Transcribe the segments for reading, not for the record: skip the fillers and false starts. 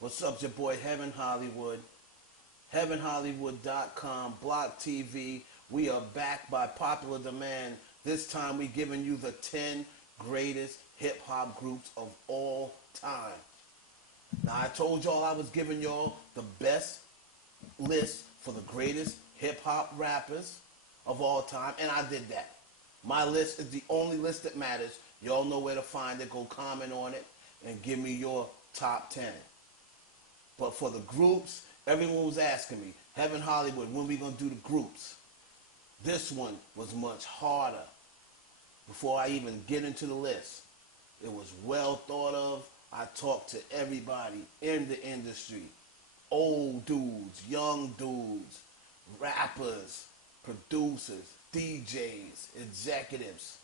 What's up, your boy Heaven Hollywood, heavenhollywood.com, BlokTV. We are back by popular demand. This time we giving you the 10 greatest hip-hop groups of all time. Now, I told y'all I was giving y'all the best list for the greatest hip-hop rappers of all time, and I did that. My list is the only list that matters. Y'all know where to find it. Go comment on it and give me your top 10. But for the groups, everyone was asking me, Heaven Hollywood, when we going to do the groups? This one was much harder. Before I even get into the list, it was well thought of. I talked to everybody in the industry. Old dudes, young dudes, rappers, producers, DJs, executives.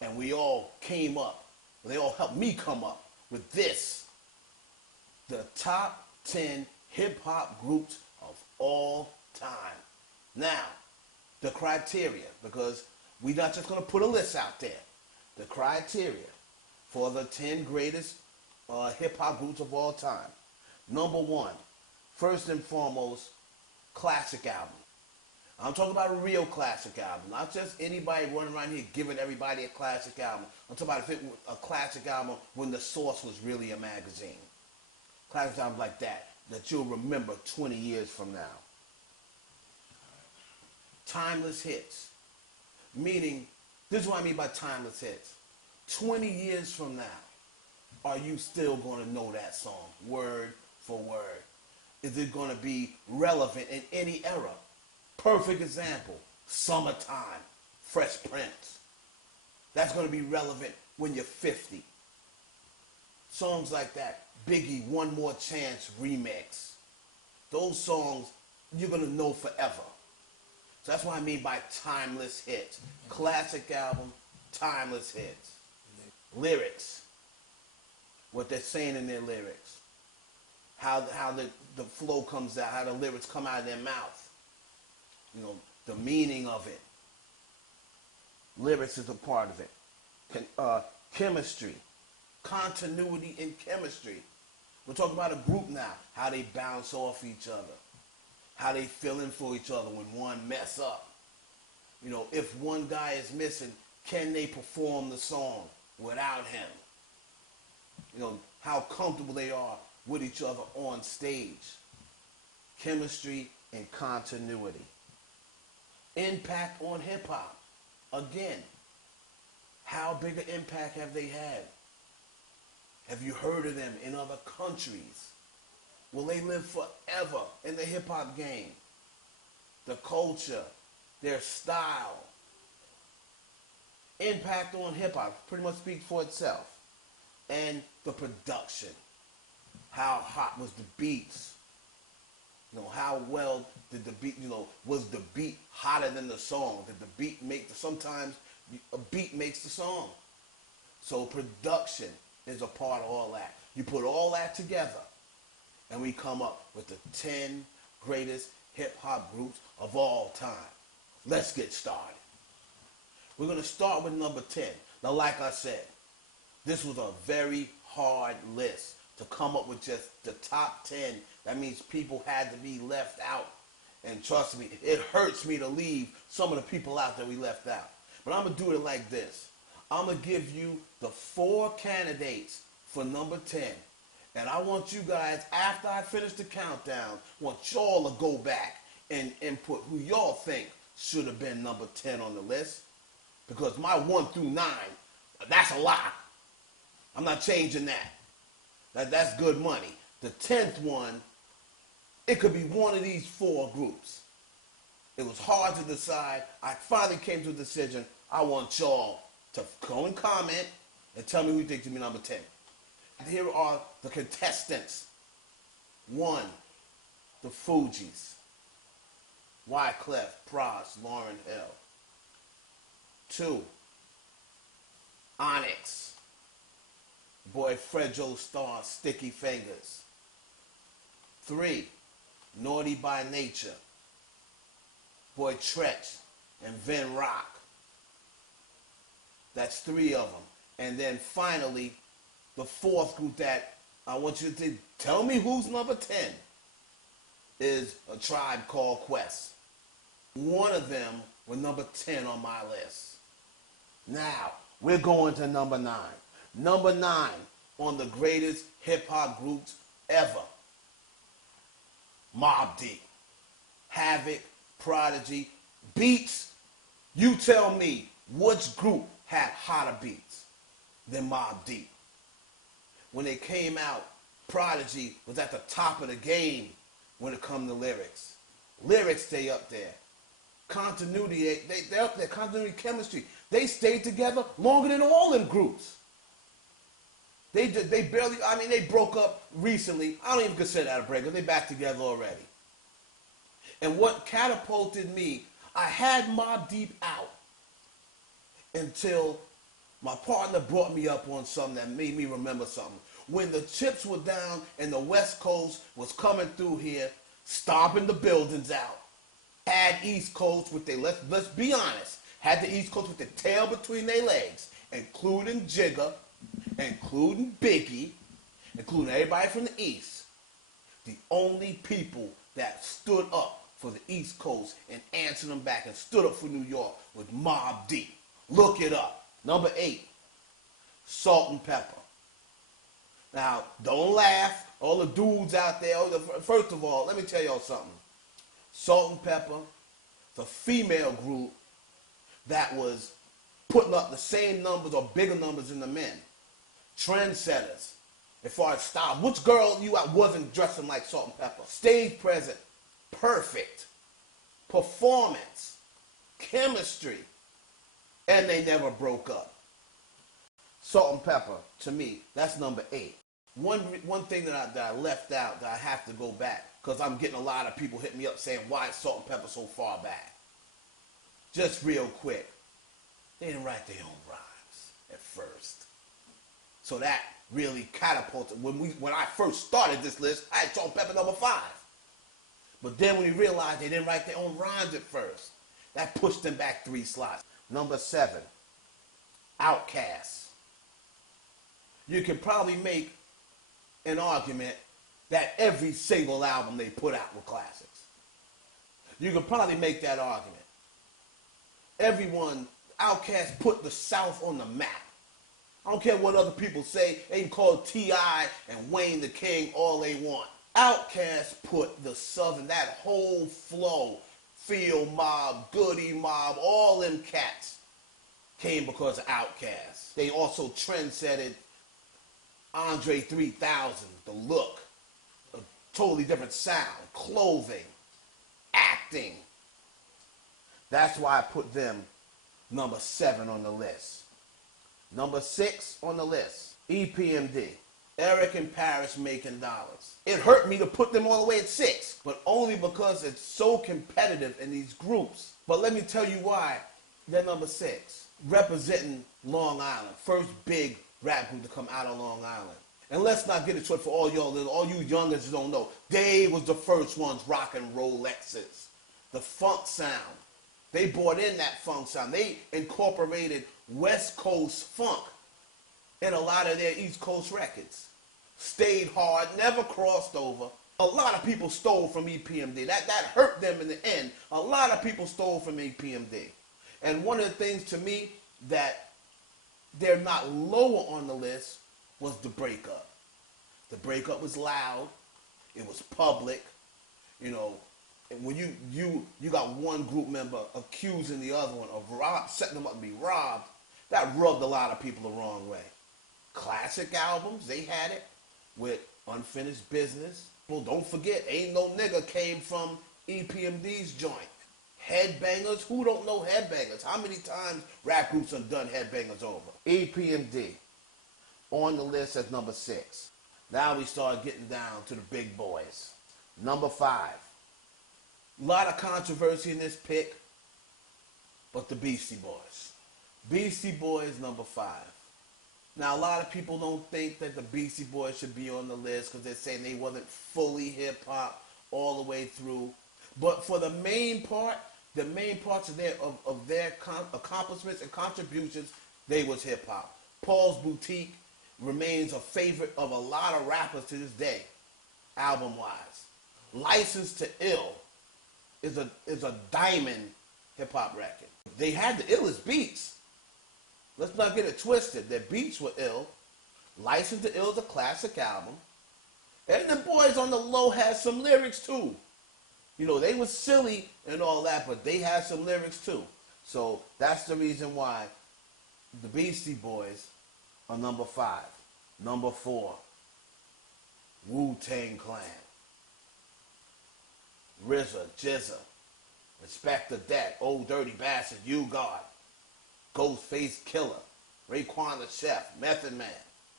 And we all came up, they all helped me come up with this. The top 10 hip-hop groups of all time. Now, the criteria, because we're not just going to put a list out there. The criteria for the 10 greatest hip-hop groups of all time. Number one, first and foremost, classic album. I'm talking about a real classic album, not just anybody running around here giving everybody a classic album. I'm talking about if it was a classic album when the source was really a magazine. Classic album like that you'll remember 20 years from now. Timeless hits. Meaning, this is what I mean by timeless hits. 20 years from now, are you still going to know that song, word for word? Is it going to be relevant in any era? Perfect example, Summertime, Fresh Prince. That's going to be relevant when you're 50. Songs like that, Biggie, One More Chance remix. Those songs you're going to know forever. So that's what I mean by timeless hits. Classic album, timeless hits. Lyrics, what they're saying in their lyrics. How the flow comes out, how the lyrics come out of their mouth. You know, the meaning of it. Lyrics is a part of it. Chemistry. Continuity in chemistry. We're talking about a group now. How they bounce off each other. How they fill in for each other when one mess up. You know, if one guy is missing, can they perform the song without him? You know, how comfortable they are with each other on stage. Chemistry and continuity. Impact on hip-hop. Again, how big an impact have they had? Have you heard of them in other countries? Will they live forever in the hip-hop game? The culture, their style. Impact on hip-hop pretty much speaks for itself. And the production. How hot was the beats? You know, how well did the beat, you know, was the beat hotter than the song? Did the beat make sometimes a beat makes the song. So production is a part of all that. You put all that together and we come up with the 10 greatest hip-hop groups of all time. Let's get started. We're going to start with number 10. Now, like I said, this was a very hard list to come up with just the top 10. That means people had to be left out. And trust me, it hurts me to leave some of the people out that we left out. But I'm going to do it like this. I'm going to give you the 4 candidates for number 10. And I want you guys, after I finish the countdown, want y'all to go back and input who y'all think should have been number 10 on the list. Because my 1 through 9, that's a lot. I'm not changing that. That's good money. The 10th one, it could be one of these 4 groups. It was hard to decide. I finally came to a decision. I want y'all to go and comment and tell me who you think to be number 10. Here are the contestants. 1, the Fugees. Wyclef, Pras, Lauryn Hill. 2, Onyx. Boy Fred Joe Star, Sticky Fingers. 3, Naughty by Nature. Boy Tretch and Vin Rock. That's 3 of them. And then finally, the 4th group that I want you to tell me who's number 10 is A Tribe Called Quest. One of them was number 10 on my list. Now, we're going to number 9. Number 9 on the greatest hip-hop groups ever. Mobb Deep. Havoc, Prodigy, Beats. You tell me which group had hotter beats than Mobb Deep. When they came out, Prodigy was at the top of the game when it comes to lyrics. Lyrics stay up there. Continuity, they're up there. Continuity, chemistry. They stayed together longer than all them groups. They barely, they broke up recently. I don't even consider that a breakup. They back together already. And what catapulted me, I had Mobb Deep out until my partner brought me up on something that made me remember something. When the chips were down and the West Coast was coming through here, stomping the buildings out, had East Coast with their, let's be honest, had the East Coast with their tail between their legs, including Jigga, including Biggie, including everybody from the East. The only people that stood up for the East Coast and answered them back and stood up for New York was Mobb Deep. Look it up. Number 8, Salt and Pepper. Now, don't laugh. All the dudes out there. First of all, let me tell y'all something. Salt and Pepper, the female group that was putting up the same numbers or bigger numbers than the men. Trendsetters. As far as style, which girl you out wasn't dressing like Salt and Pepper? Stage present, perfect. Performance, chemistry, and they never broke up. Salt and Pepper, to me, that's number 8. One thing that I left out that I have to go back, because I'm getting a lot of people hitting me up saying, why is Salt and Pepper so far back? Just real quick, they didn't write their own rhymes at first. So that really catapulted. When I first started this list, I had Salt and Pepper number 5. But then when we realized they didn't write their own rhymes at first, that pushed them back 3 slots. Number 7, Outkast. You can probably make an argument that every single album they put out were classics. You can probably make that argument. Outkast put the South on the map. I don't care what other people say. They can call T.I. and Wayne the King all they want. Outkast put the Southern, that whole flow, Field Mob, Goody Mob, all them cats came because of Outkast. They also trendsetted Andre 3000, the look, a totally different sound, clothing, acting. That's why I put them number 7 on the list. Number 6 on the list, EPMD. Eric and Paris Making Dollars. It hurt me to put them all the way at 6, but only because it's so competitive in these groups. But let me tell you why they're number 6. Representing Long Island, first big rap group to come out of Long Island. And let's not get into it for all you youngins who don't know. They was the first ones rocking Rolexes. The funk sound. They brought in that funk sound. They incorporated West Coast funk in a lot of their East Coast records. Stayed hard, never crossed over. A lot of people stole from EPMD. That hurt them in the end. A lot of people stole from EPMD. And one of the things to me that they're not lower on the list was the breakup. The breakup was loud. It was public. You know, when you got one group member accusing the other one of setting them up to be robbed, that rubbed a lot of people the wrong way. Classic albums, they had it with Unfinished Business. Well, don't forget, Ain't No Nigga came from EPMD's joint. Headbangers, who don't know Headbangers? How many times rap groups have done Headbangers over? EPMD on the list as number 6. Now we start getting down to the big boys. Number 5. A lot of controversy in this pick, but the Beastie Boys. Beastie Boys, number 5. Now, a lot of people don't think that the Beastie Boys should be on the list because they're saying they wasn't fully hip-hop all the way through. But for the main parts of their accomplishments and contributions, they was hip-hop. Paul's Boutique, remains a favorite of a lot of rappers to this day, album-wise. License to Ill is a diamond hip-hop record. They had the illest beats. Let's not get it twisted. Their beats were ill. License to Ill is a classic album. And the boys on the low had some lyrics too. You know, they was silly and all that, but they had some lyrics too. So that's the reason why the Beastie Boys are number 5. Number 4, Wu-Tang Clan. RZA, Jizza, Respect the Debt, Old Dirty Bastard, You God, Ghostface Killer, Raekwon the Chef, Method Man.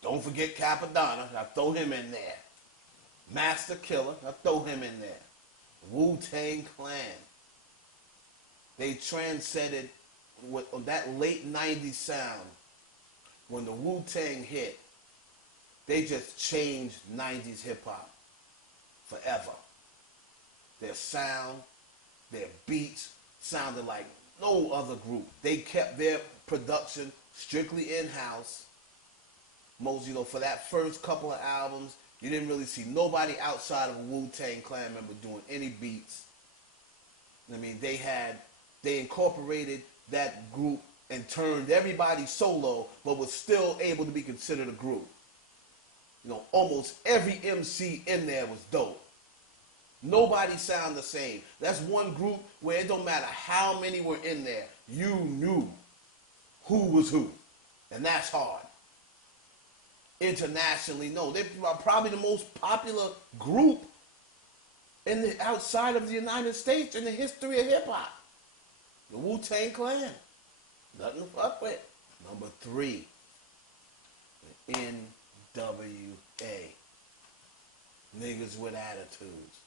Don't forget Capadonna, I throw him in there. Master Killer, I throw him in there. Wu-Tang Clan. They transcended with that late 90s sound. When the Wu-Tang hit, they just changed 90s hip-hop forever. Their sound, their beats sounded like no other group. They kept their production strictly in-house. Most, for that first couple of albums, you didn't really see nobody outside of a Wu-Tang Clan member doing any beats. I mean, they incorporated that group and turned everybody solo, but was still able to be considered a group. Almost every MC in there was dope. Nobody sound the same. That's one group where it don't matter how many were in there, you knew who was who. And that's hard. Internationally, no. They're probably the most popular group outside of the United States in the history of hip-hop. The Wu-Tang Clan. Nothing to fuck with. Number 3, the N.W.A. Niggas with attitudes.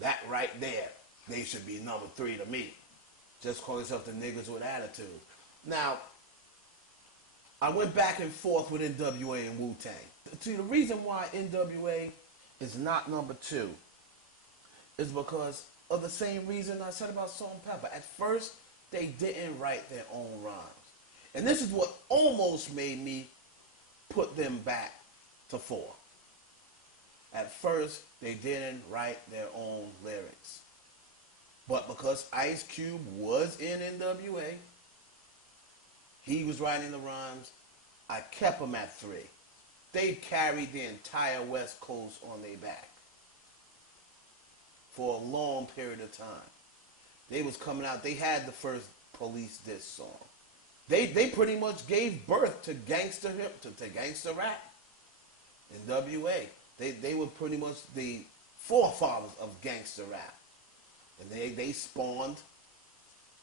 That right there, they should be number 3 to me. Just call yourself the niggas with attitude. Now, I went back and forth with N.W.A. and Wu-Tang. See, the reason why N.W.A. is not number 2 is because of the same reason I said about Salt and Pepper. At first, they didn't write their own rhymes. And this is what almost made me put them back to 4. At first, they didn't write their own lyrics. But because Ice Cube was in N.W.A., he was writing the rhymes, I kept them at 3. They carried the entire West Coast on their back for a long period of time. They was coming out, they had the first Police diss song. They pretty much gave birth to gangster rap. N.W.A. They were pretty much the forefathers of gangster rap. And they spawned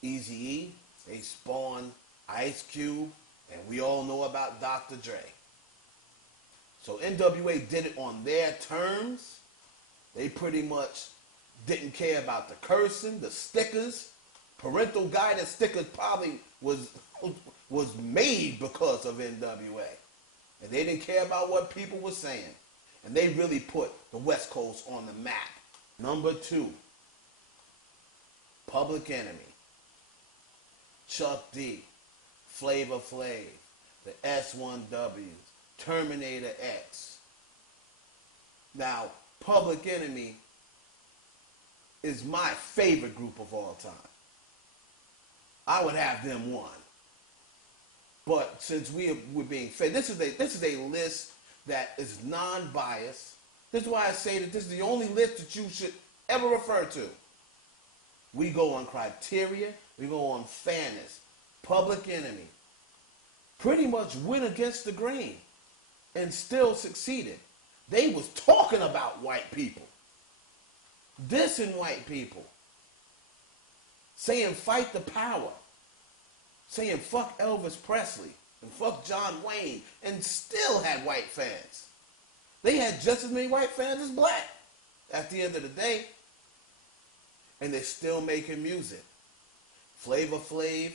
Eazy-E, they spawned Ice Cube, and we all know about Dr. Dre. So N.W.A. did it on their terms. They pretty much didn't care about the cursing, the stickers. Parental guidance stickers probably was made because of N.W.A. And they didn't care about what people were saying. And they really put the West Coast on the map. Number 2, Public Enemy, Chuck D, Flavor Flav, the S1Ws, Terminator X. Now, Public Enemy is my favorite group of all time. I would have them 1. But since we're being fair, this is a list that is non-biased. This is why I say that this is the only list that you should ever refer to. We go on criteria, we go on fairness. Public Enemy pretty much went against the grain and still succeeded. They was talking about white people, dissing white people, saying fight the power, saying fuck Elvis Presley and fuck John Wayne, and still had white fans. They had just as many white fans as black at the end of the day. And they're still making music. Flavor Flav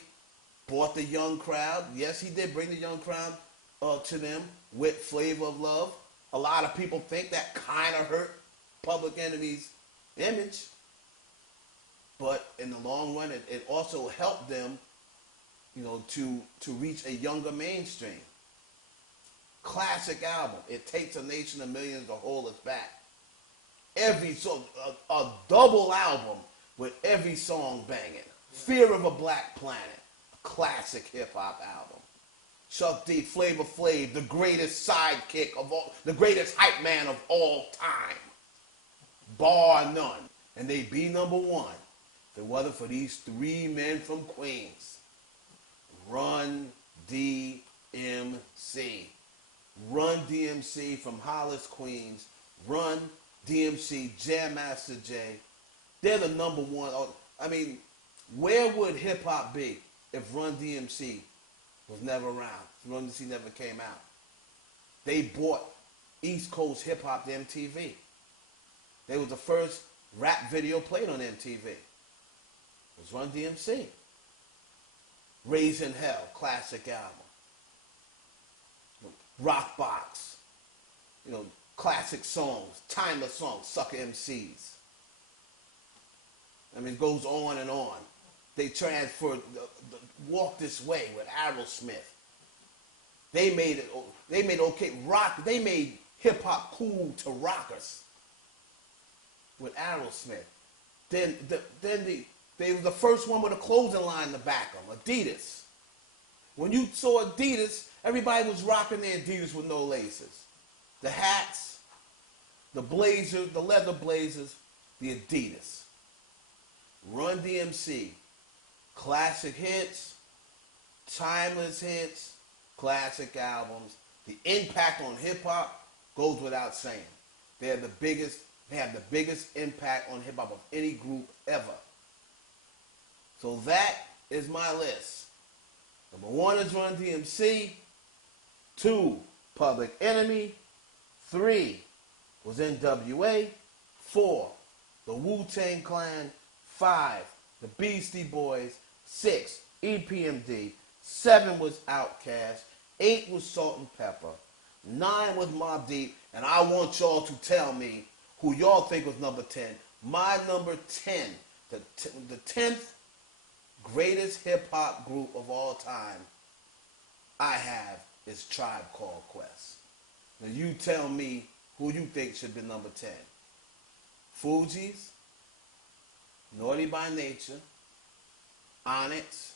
brought the young crowd. Yes, he did bring the young crowd to them with Flavor of Love. A lot of people think that kind of hurt Public Enemy's image. But in the long run, it also helped them, to reach a younger mainstream. Classic album. It takes a nation of millions to hold us back. Every song, a double album with every song banging. Fear of a Black Planet, a classic hip hop album. Chuck D, Flavor Flav, the greatest sidekick of all, the greatest hype man of all time, bar none. And they be number one if it wasn't for these three men from Queens. Run-D.M.C. Run-D.M.C. from Hollis, Queens. Run-D.M.C. Jam Master Jay. They're the number one. I mean, where would hip hop be if Run-D.M.C. was never around? Run-D.M.C. never came out. They brought East Coast hip hop to MTV. They was the first rap video played on MTV. It was Run-D.M.C. Raising Hell, classic album. Rock Box, classic songs, timeless songs, Sucker MCs. I mean, it goes on and on. They transferred the Walk This Way with Aerosmith. They made okay rock. They made hip hop cool to rockers with Aerosmith. Then they were the first one with a clothing line to back them, Adidas. When you saw Adidas, everybody was rocking their Adidas with no laces. The hats, the blazers, the leather blazers, the Adidas. Run-D.M.C. Classic hits, timeless hits, classic albums. The impact on hip hop goes without saying. They have the biggest impact on hip hop of any group ever. So that is my list. Number 1 is Run-D.M.C. 2, Public Enemy. 3 was N.W.A. 4, the Wu-Tang Clan. 5, the Beastie Boys. 6, EPMD. 7 was Outkast. 8 was Salt and Pepper. 9 was Mobb Deep. And I want y'all to tell me who y'all think was number 10. My number 10, the 10th greatest hip-hop group of all time I have is Tribe Called Quest. Now you tell me who you think should be number 10. Fugees, Naughty by Nature, Onyx.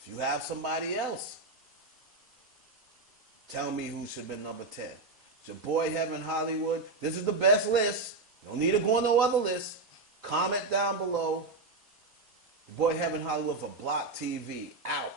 If you have somebody else, tell me who should be number 10. It's your boy Heaven Hollywood. This is the best list. You don't need to go on no other list. Comment down below. Your boy Heaven Hollywood for BlokTV. Out.